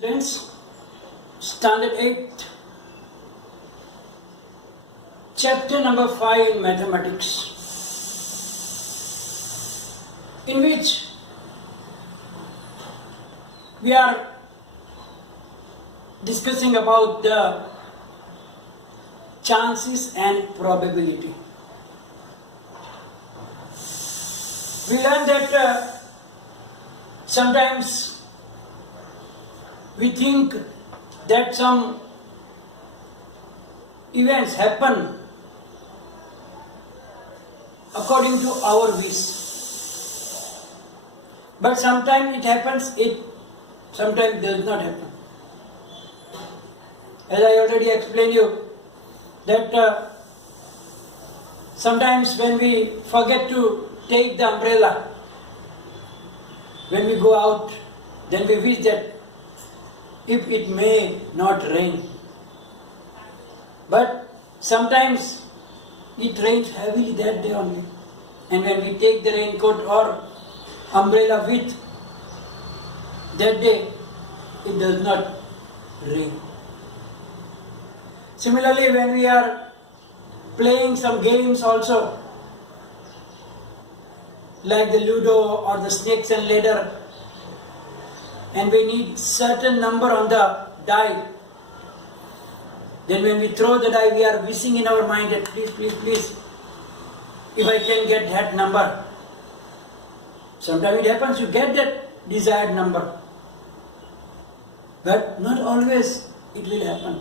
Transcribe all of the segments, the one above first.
Students, Standard 8, Chapter number 5 in Mathematics, in which we are discussing about the chances and probability. We learned that sometimes we think that some events happen according to our wish, but sometimes it happens, sometimes does not happen. As I already explained you that sometimes when we forget to take the umbrella when we go out, then we wish that if it may not rain. But sometimes it rains heavily that day only. And when we take the raincoat or umbrella with, that day it does not rain. Similarly, when we are playing some games also, like the Ludo or the snakes and ladder, and we need certain number on the die, then when we throw the die, we are wishing in our mind that please, if I can get that number. Sometimes it happens, you get that desired number, but not always it will happen.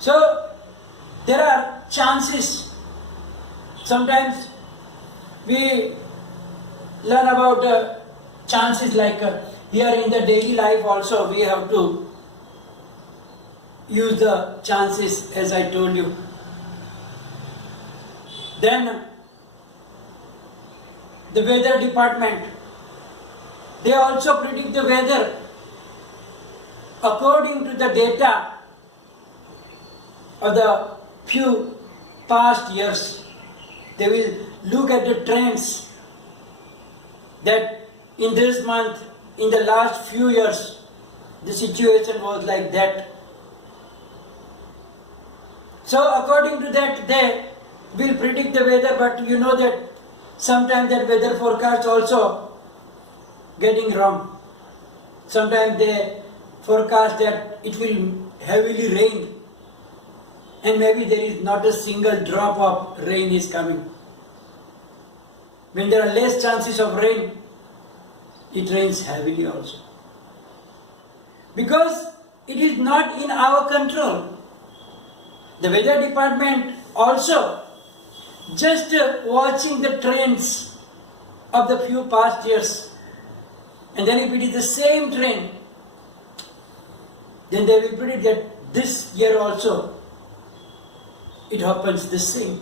So there are chances. Sometimes we learn about chances, like here in the daily life also we have to use the chances, as I told you. Then the weather department, they also predict the weather according to the data of the few past years. They will look at the trends that in this month, in the last few years, the situation was like that. So according to that, they will predict the weather, but you know that sometimes that weather forecast also getting wrong. Sometimes they forecast that it will heavily rain, and maybe there is not a single drop of rain is coming. When there are less chances of rain, it rains heavily also. Because it is not in our control. The weather department also just watching the trends of the few past years. And then if it is the same trend, then they will predict that this year also it happens the same.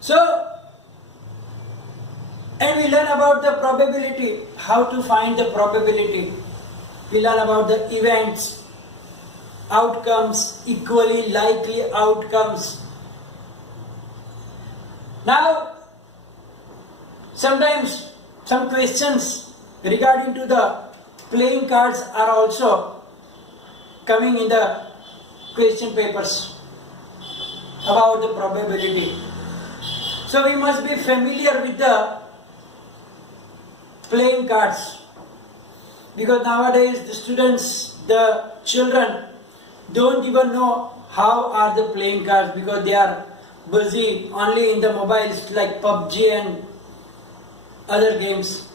So, and we learn about the probability, how to find the probability. We learn about the events, outcomes, equally likely outcomes. Now, sometimes some questions regarding to the playing cards are also coming in the question papers about the probability. So we must be familiar with the playing cards, because nowadays the students, the children don't even know how are the playing cards, because they are busy only in the mobiles like PUBG and other games.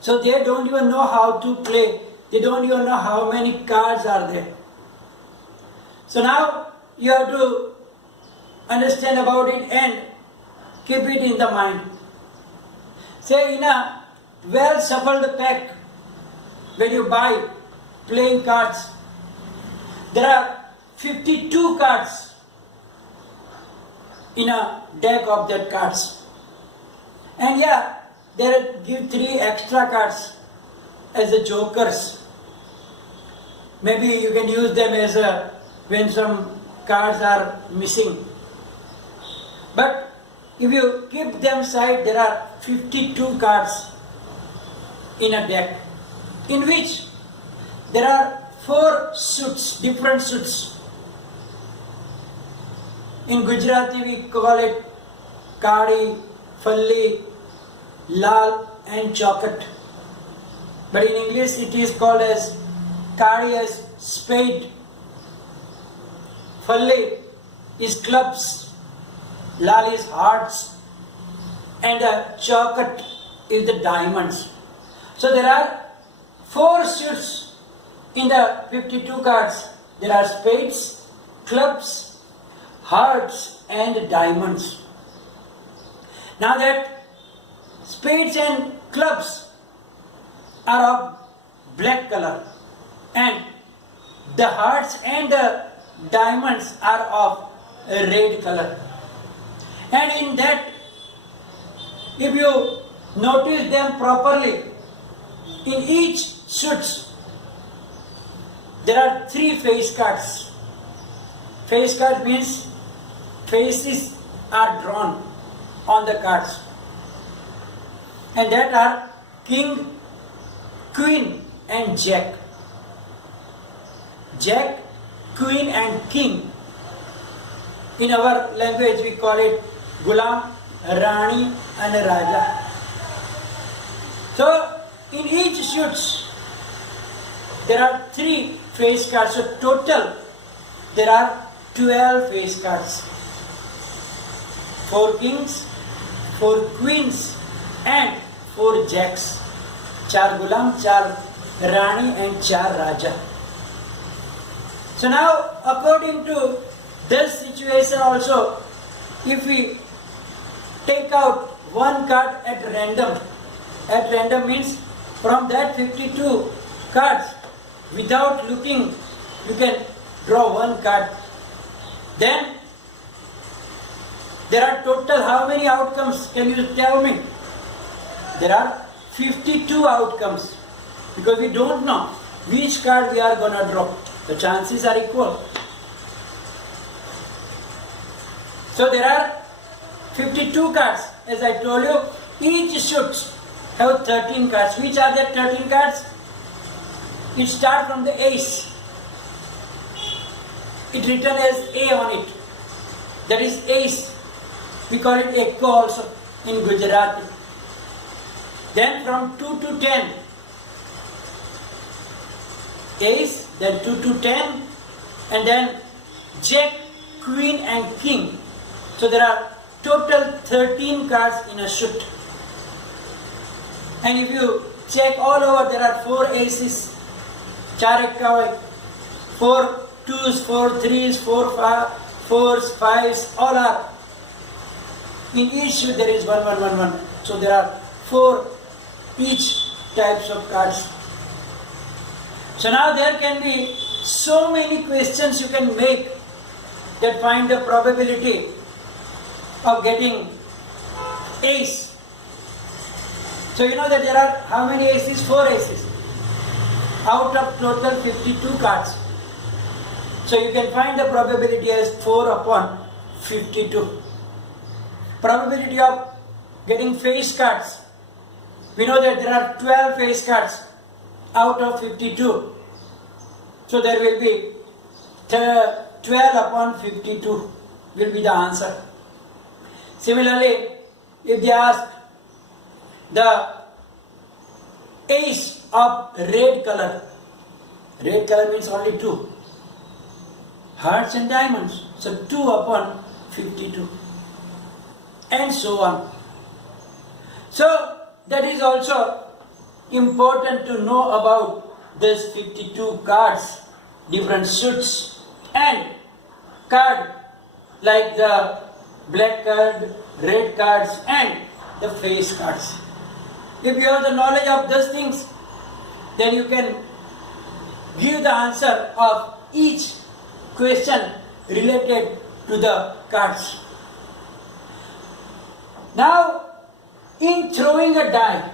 So they don't even know how to play. They don't even know how many cards are there. So now you have to understand about it and keep it in the mind. Say in a well shuffled pack, when you buy playing cards, there are 52 cards in a deck of that cards. And yeah, they give 3 extra cards as the jokers. Maybe you can use them as when some cards are missing. But if you keep them aside, there are 52 cards. in a deck, in which there are 4 suits, different suits. In Gujarati we call it Kadi, Falli, Lal and Chaukat. But in English it is called as Kadi as spade, Falli is clubs, Lal is hearts, and Chaukat is the diamonds. So there are 4 suits in the 52 cards. There are spades, clubs, hearts and diamonds. Now that spades and clubs are of black color and the hearts and the diamonds are of a red color. And in that, if you notice them properly, in each suit there are 3 face cards. Face card means faces are drawn on the cards, and that are King, Queen and Jack. Jack, Queen and King. In our language we call it Gulam, Rani and Raja. So in each suit there are 3 face cards. So total there are 12 face cards. 4 kings, 4 queens and 4 jacks. 4 Gulam, 4 Rani and 4 Raja. So now according to this situation also, if we take out one card at random means from that 52 cards, without looking, you can draw one card. Then there are total how many outcomes? Can you tell me? There are 52 outcomes, because we don't know which card we are going to draw. The chances are equal. So there are 52 cards. As I told you, each should have 13 cards. Which are the 13 cards? It starts from the ace. It written as A on it. That is ace. We call it Ekko also in Gujarati. Then from 2 to 10, ace, then 2 to 10, and then Jack, Queen and King. So there are total 13 cards in a suit. And if you check all over, there are 4 aces, 4 ekka, 4 twos, 4 threes, 4 fours, fives, all are. In each suit there is 1, 1, 1, 1. So there are 4 each types of cards. So now there can be so many questions you can make that find the probability of getting ace. So you know that there are how many aces? 4 aces out of total 52 cards. So you can find the probability as 4 upon 52. Probability of getting face cards. We know that there are 12 face cards out of 52. So there will be 12 upon 52 will be the answer. Similarly, if they ask the ace of red color means only 2. Hearts and diamonds, so 2 upon 52. And so on. So that is also important to know about this 52 cards, different suits, and card like the black card, red cards and the face cards. If you have the knowledge of these things, then you can give the answer of each question related to the cards. Now, in throwing a die,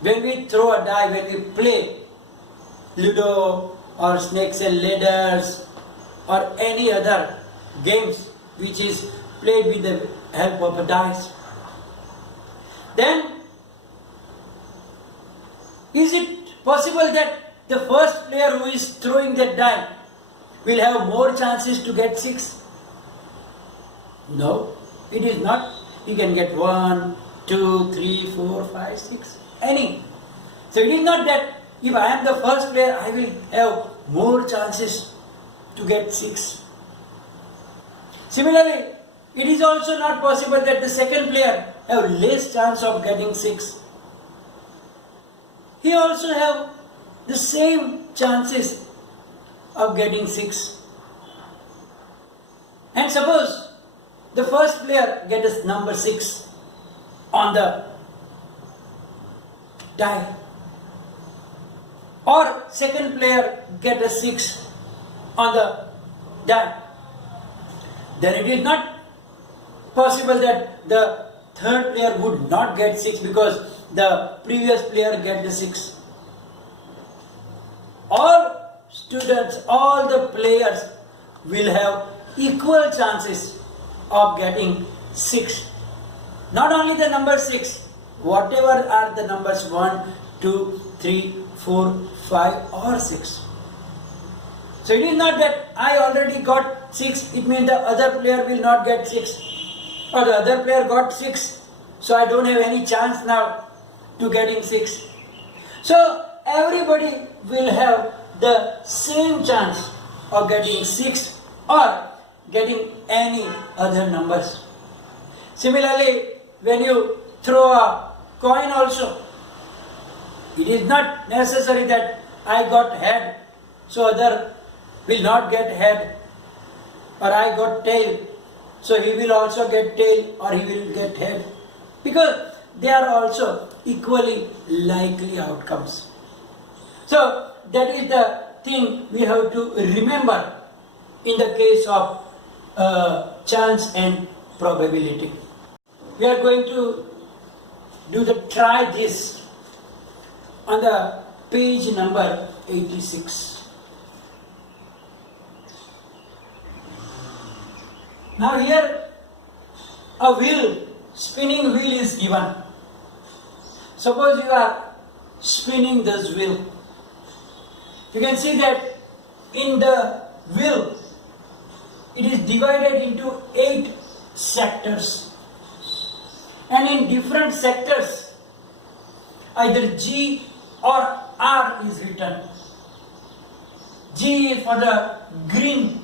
when we throw a die, when we play Ludo or snakes and ladders or any other games which is played with the help of a dice, then 2 cards Is it possible that the first player who is throwing that die will have more chances to get 6? No, it is not. He can get 1, 2, 3, 4, 5, 6, any. So it is not that if I am the first player, I will have more chances to get 6. Similarly, it is also not possible that the second player have less chance of getting 6. He also have the same chances of getting 6. And suppose the first player gets number 6 on the die, or second player gets a 6 on the die, then it is not possible that the third player would not get 6 because the previous player get the 6. All students, all the players will have equal chances of getting 6. Not only the number 6, whatever are the numbers 1, 2, 3, 4, 5 or 6. So it is not that I already got 6, it means the other player will not get 6. Or the other player got 6, so I don't have any chance now to getting 6. So everybody will have the same chance of getting 6 or getting any other numbers. Similarly, when you throw a coin also, it is not necessary that I got head, so other will not get head, or I got tail, so he will also get tail or he will get head, because they are also equally likely outcomes. So that is the thing we have to remember in the case of chance and probability. We are going to do the try this on the page number 86. Now here a wheel, spinning wheel is given. Suppose you are spinning this wheel. You can see that in the wheel it is divided into 8 sectors, and in different sectors either G or R is written. G is for the green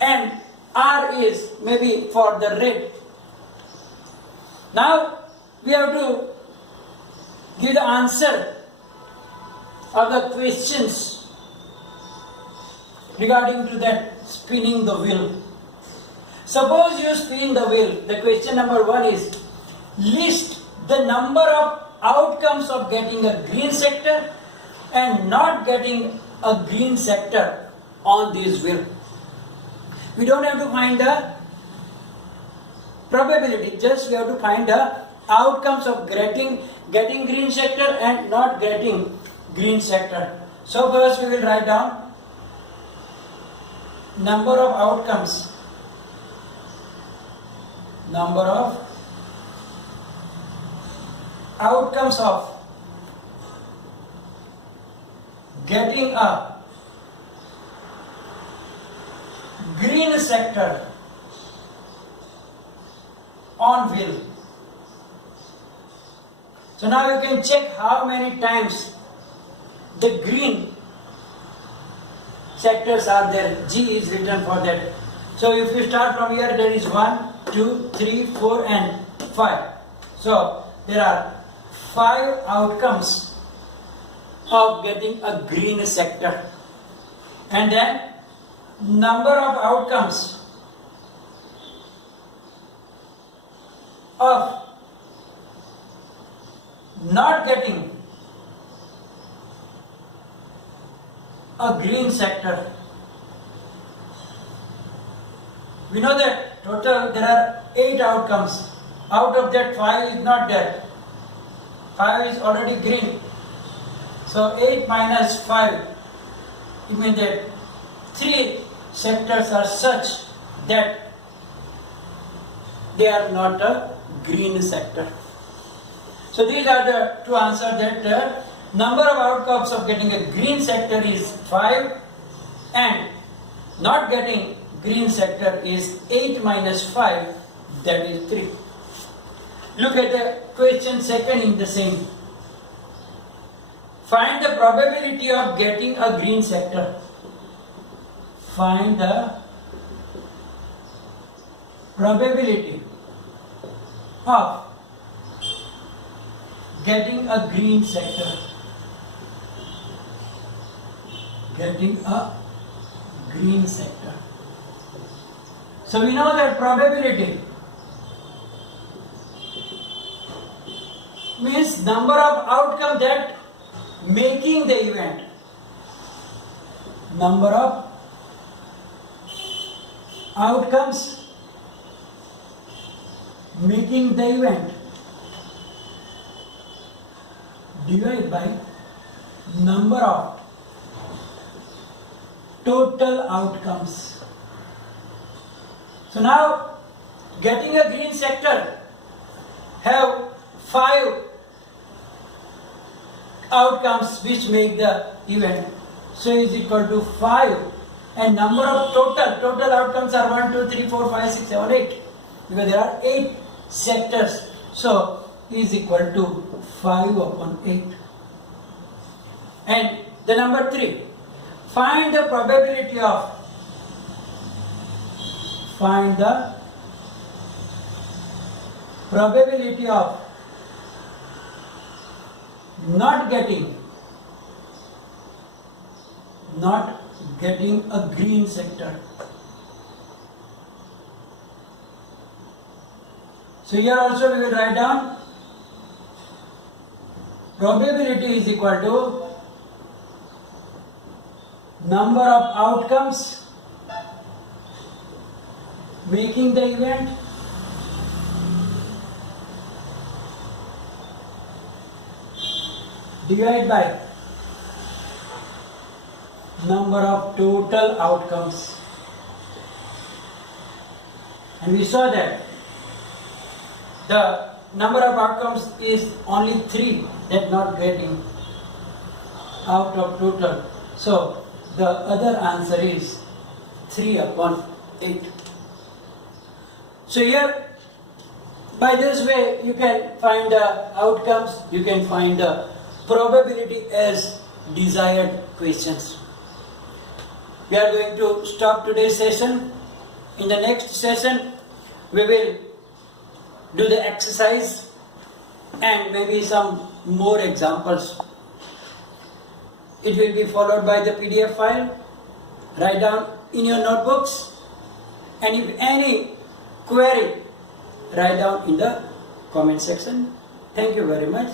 and R is maybe for the red. Now we have to give the answer of the questions regarding to that spinning the wheel. Suppose you spin the wheel. The question number 1 is, list the number of outcomes of getting a green sector and not getting a green sector on this wheel. We don't have to find the probability, just we have to find the outcomes of getting green sector and not getting green sector. So first we will write down number of outcomes. Number of outcomes of getting a green sector on wheel. So now you can check how many times the green sectors are there. G is written for that. So if you start from here, there is 1, 2, 3, 4 and 5. So there are 5 outcomes of getting a green sector. And then number of outcomes of not getting a green sector. We know that total there are 8 outcomes. Out of that 5 is not there. 5 is already green. So 8 minus 5, it means that 3 sectors are such that they are not a green sector. So these are the two answers that number of outcomes of getting a green sector is 5 and not getting green sector is 8 minus 5, that is 3. Look at the question second in the same. Find the probability of getting a green sector. Find the probability of getting a green sector. Getting a green sector. So we know that probability means number of outcomes that making the event. Number of outcomes making the event divided by number of total outcomes. So now getting a green sector have 5 outcomes which make the event. So is equal to 5 and number of total outcomes are 1, 2, 3, 4, 5, 6, 7, 8 because there are 8 sectors. So is equal to 5 upon 8. And the number 3, find the probability of not getting a green sector. So here also we will write down probability is equal to number of outcomes making the event divided by number of total outcomes. And we saw that the number of outcomes is only 3 that not getting out of total. So the other answer is 3 upon 8. So here by this way you can find the outcomes, you can find the probability as desired questions. We are going to stop today's session. In the next session we will do the exercise and maybe some more examples. It will be followed by the PDF file. Write down in your notebooks, and if any query, write down in the comment section. Thank you very much.